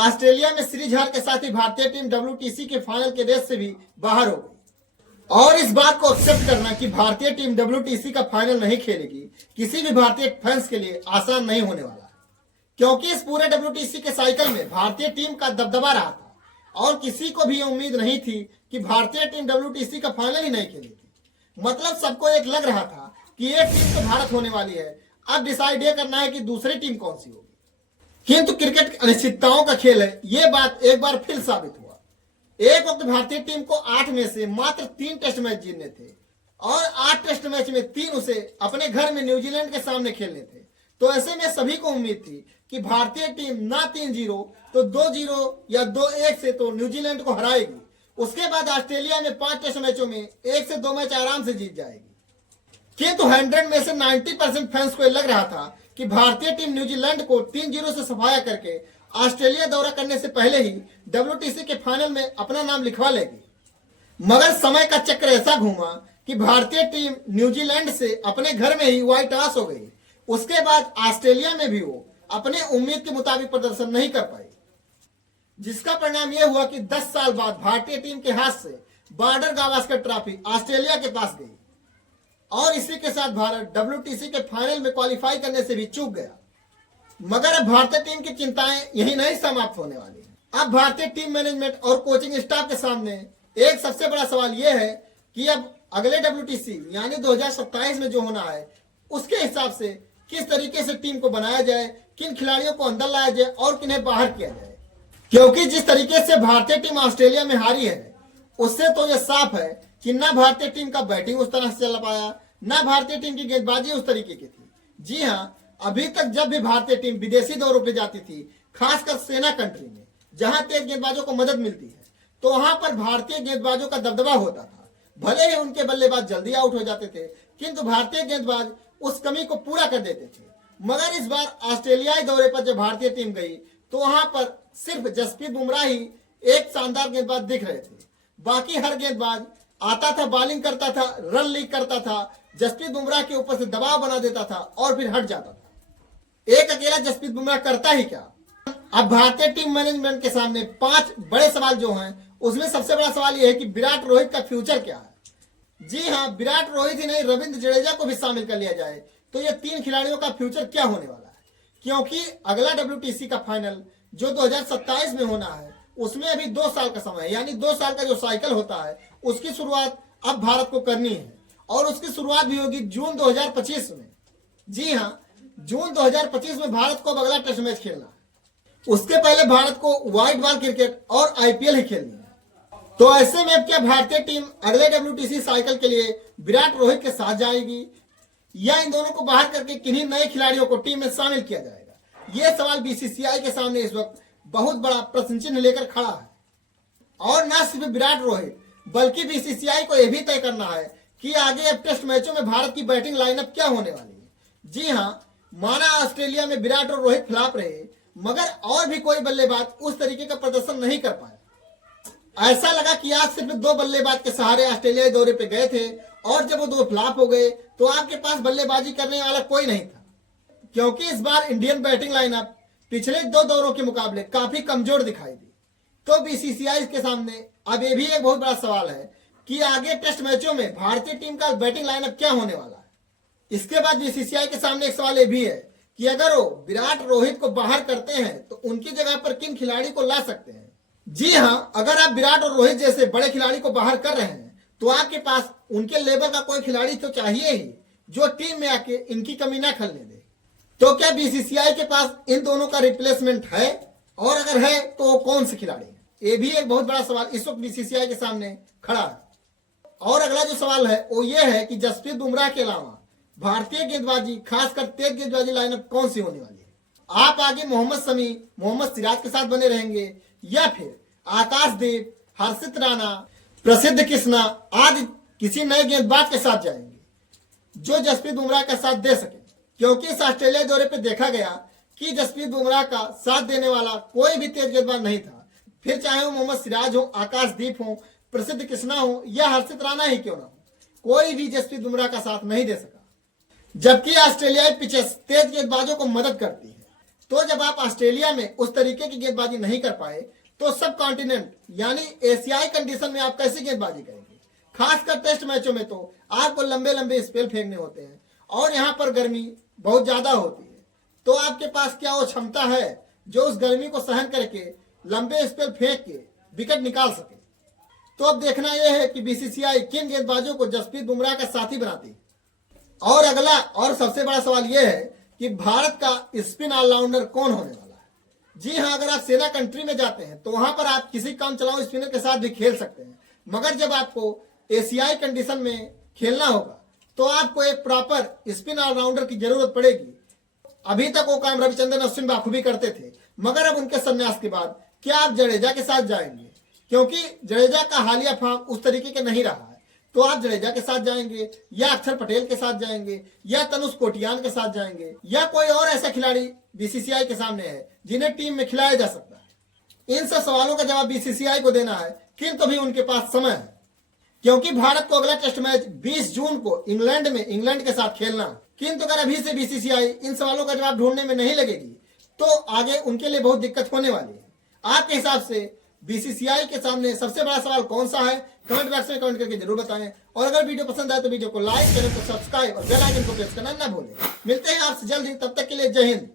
Australia में series हार के साथ ही भारतीय टीम WTC के फाइनल के रेस से भी बाहर हो गई। और इस बात को एक्सेप्ट करना कि भारतीय टीम WTC का फाइनल नहीं खेलेगी किसी भी भारतीय फैंस के लिए आसान नहीं होने वाला है, क्योंकि इस पूरे WTC के साइकिल में भारतीय टीम का दबदबा रहा था और किसी को भी उम्मीद नहीं थी कि भारतीय टीम WTC का फाइनल ही नहीं खेलेगी। मतलब सबको एक लग रहा था कि एक टीम तो भारत होने वाली है, अब डिसाइड ये करना है कि दूसरी टीम कौन सी होगी। किंतु क्रिकेट अनिश्चितताओं का खेल है, ये बात एक बार फिर साबित हुआ। एक वक्त भारतीय टीम को 8 में से मात्र 3 टेस्ट मैच जीतने थे और 8 टेस्ट मैच में 3 उसे अपने घर में न्यूजीलैंड के सामने खेलने थे। तो ऐसे में सभी को उम्मीद थी कि भारतीय टीम ना 3-0 तो 2-0 या 2-1 से तो न्यूजीलैंड को हराएगी। उसके बाद ऑस्ट्रेलिया में 5 टेस्ट मैचों में 1 से 2 मैच आराम से जीत जाएगी। किंतु 100 में से 90% फैंस को लग रहा था कि भारतीय टीम न्यूजीलैंड को 3-0 से सफाया करके ऑस्ट्रेलिया दौरा करने से पहले ही WTC के फाइनल में अपना नाम लिखवा लेगी। मगर समय का चक्र ऐसा घूमा कि भारतीय टीम न्यूजीलैंड से अपने घर में ही व्हाइट आउट हो गई। उसके बाद ऑस्ट्रेलिया में भी वो अपने उम्मीद के मुताबिक प्रदर्शन नहीं कर पाई, जिसका परिणाम यह हुआ कि 10 साल बाद भारतीय टीम के हाथ से बॉर्डर गावस्कर ट्रॉफी ऑस्ट्रेलिया के पास गई और इसी के साथ भारत WTC के फाइनल में क्वालिफाई करने से भी चूक गया। मगर अब भारतीय टीम की चिंताएं यही नहीं समाप्त होने वाली। अब भारतीय टीम मैनेजमेंट और कोचिंग स्टाफ के सामने एक सबसे बड़ा सवाल यह है कि अब अगले WTC यानी 2027 में जो होना है उसके हिसाब से किस तरीके से टीम को बनाया जाए, किन खिलाड़ियों को अंदर लाया जाए और किन्हें बाहर किया जाए। क्योंकि जिस तरीके से भारतीय टीम ऑस्ट्रेलिया में हारी है उससे तो यह साफ है कि ना भारतीय टीम का बैटिंग उस तरह से चल पाया, ना भारतीय टीम की गेंदबाजी उस तरीके की थी। जी हाँ, अभी तक जब भी भारतीय टीम विदेशी दौरों पे जाती थी, खासकर सेना कंट्री में जहां तेज गेंदबाजों को मदद मिलती है, तो वहां पर भारतीय गेंदबाजों का दबदबा होता था। भले ही उनके बल्लेबाज जल्दी आउट हो जाते थे, किंतु भारतीय गेंदबाज उस कमी को पूरा कर देते थे। मगर इस बार ऑस्ट्रेलियाई दौरे पर जब भारतीय टीम गई तो वहां पर सिर्फ जसप्रीत बुमराह ही एक शानदार गेंदबाज दिख रहे थे। बाकी हर गेंदबाज आता था, बॉलिंग करता था, रन लीक करता था, जसप्रीत बुमराह के ऊपर से दबाव बना देता था और फिर हट जाता था। एक अकेला जसप्रीत बुमराह करता ही क्या। अब भारतीय टीम मैनेजमेंट के सामने 5 बड़े सवाल जो हैं, उसमें सबसे बड़ा सवाल यह है कि विराट रोहित का फ्यूचर क्या है। जी हाँ, विराट रोहित ही नहीं, रविंद्र जडेजा को भी शामिल कर लिया जाए तो ये 3 खिलाड़ियों का फ्यूचर क्या होने वाला है। क्योंकि अगला WTC का फाइनल जो 2027 में होना है उसमें अभी 2 साल का समय है, यानी 2 साल का जो साइकिल होता है उसकी शुरुआत अब भारत को करनी है और उसकी शुरुआत भी होगी जून 2025 में। जी हाँ, जून 2025 में भारत को अब अगला टेस्ट मैच खेलना है। उसके पहले भारत को व्हाइट बॉल क्रिकेट और IPL ही खेलनी है। तो ऐसे में अब क्या भारतीय टीम अगले WTC साइकिल के लिए विराट रोहित के साथ जाएगी या इन दोनों को बाहर करके किन्हीं नए खिलाड़ियों को टीम में शामिल किया जाएगा? यह सवाल BCCI के सामने इस वक्त बहुत बड़ा प्रश्न चिन्ह लेकर खड़ा है। और न सिर्फ विराट रोहित बल्कि BCCI को यह भी तय करना है कि आगे अब टेस्ट मैचों में भारत की बैटिंग लाइनअप क्या होने वाली है। जी हाँ, माना ऑस्ट्रेलिया में विराट और रोहित फ्लॉप रहे, मगर और भी कोई बल्लेबाज उस तरीके का प्रदर्शन नहीं कर पाया। ऐसा लगा कि आज सिर्फ 2 बल्लेबाज के सहारे ऑस्ट्रेलियाई दौरे पे गए थे और जब वो 2 फ्लॉप हो गए तो आपके पास बल्लेबाजी करने वाला कोई नहीं था। क्योंकि इस बार इंडियन बैटिंग लाइनअप पिछले 2 दौरों के मुकाबले काफी कमजोर दिखाई दी। तो BCCI के सामने अब ये भी एक बहुत बड़ा सवाल है कि आगे टेस्ट मैचों में भारतीय टीम का बैटिंग लाइनअप क्या होने वाला है। इसके बाद BCCI के सामने एक सवाल ये भी है कि अगर वो विराट रोहित को बाहर करते हैं तो उनकी जगह पर किन खिलाड़ी को ला सकते हैं। जी हाँ, अगर आप विराट और रोहित जैसे बड़े खिलाड़ी को बाहर कर रहे हैं तो आपके पास उनके लेवल का कोई खिलाड़ी तो चाहिए ही जो टीम में आके इनकी कमी ना खलने दे। तो क्या BCCI के पास इन दोनों का रिप्लेसमेंट है, और अगर है तो वो कौन से खिलाड़ी हैं? ये भी एक बहुत बड़ा सवाल इस वक्त BCCI के सामने खड़ा है। और अगला जो सवाल है वो ये है कि जसप्रीत बुमराह के अलावा भारतीय गेंदबाजी, खासकर तेज गेंदबाजी लाइनअप कौन सी होने वाली है। आप आगे मोहम्मद शमी, मोहम्मद सिराज के साथ बने रहेंगे या फिर आकाशदीप, हर्षित राणा, प्रसिद्ध कृष्णा आदि किसी नए गेंदबाज के साथ जाएंगे जो जसप्रीत बुमराह का साथ दे सके। क्योंकि इस ऑस्ट्रेलिया दौरे पे देखा गया कि जसप्रीत बुमराह का साथ देने वाला कोई भी तेज गेंदबाज नहीं था, फिर चाहे वो मोहम्मद सिराज हो, आकाशदीप हो, प्रसिद्ध कृष्णा हो या हर्षित राणा ही क्यों ना हो, कोई भी जसप्रीत बुमराह का साथ नहीं दे सका। जबकि ऑस्ट्रेलियाई पिचेस तेज गेंदबाजों को मदद करती है। तो जब आप ऑस्ट्रेलिया में उस तरीके की गेंदबाजी नहीं कर पाए तो सब कॉन्टिनेंट यानी एशियाई कंडीशन में आप कैसी गेंदबाजी करेंगे। खासकर टेस्ट मैचों में तो आपको लंबे लंबे स्पेल फेंकने होते हैं और यहाँ पर गर्मी बहुत ज्यादा होती है, तो आपके पास क्या वो क्षमता है जो उस गर्मी को सहन करके लंबे स्पेल फेंक के विकेट निकाल सके। तो अब देखना यह है कि बीसीसीआई किन गेंदबाजों को जसप्रीत बुमराह का साथी बनाती है। और अगला और सबसे बड़ा सवाल यह है कि भारत का स्पिन ऑलराउंडर कौन होने वाला है। जी हाँ, अगर आप सेना कंट्री में जाते हैं तो वहां पर आप किसी काम चलाओ स्पिनर के साथ भी खेल सकते हैं, मगर जब आपको एशियाई कंडीशन में खेलना होगा तो आपको एक प्रॉपर स्पिन ऑलराउंडर की जरूरत पड़ेगी। अभी तक वो काम रविचंद्रन अश्विन बाखूबी करते थे, मगर अब उनके संन्यास के बाद क्या आप जडेजा के साथ जाएंगे, क्योंकि जडेजा का हालिया फॉर्म उस तरीके के नहीं रहा है। तो आप जडेजा के साथ जाएंगे या अक्षर पटेल के साथ जाएंगे या तनुष कोटियान के साथ जाएंगे या कोई और ऐसा खिलाड़ी बीसीसीआई के सामने है जिन्हें टीम में खिलाया जा सकता है। इन सब सवालों का जवाब बीसीसीआई को देना है, किंतु अभी उनके पास समय है, क्योंकि भारत को अगला टेस्ट मैच 20 जून को इंग्लैंड में इंग्लैंड के साथ खेलना। किंतु अगर अभी से बीसीसीआई इन सवालों का जवाब ढूंढने में नहीं लगेगी तो आगे उनके लिए बहुत दिक्कत होने वाली है। आपके हिसाब से बीसीसीआई के सामने सबसे बड़ा सवाल कौन सा है, कमेंट बॉक्स में कमेंट करके जरूर बताएं। और अगर वीडियो पसंद आए तो वीडियो को लाइक, चैनल को सब्सक्राइब और बेल आइकन को प्रेस करना ना भूलें। मिलते हैं आपसे जल्द ही, तब तक के लिए जय हिंद।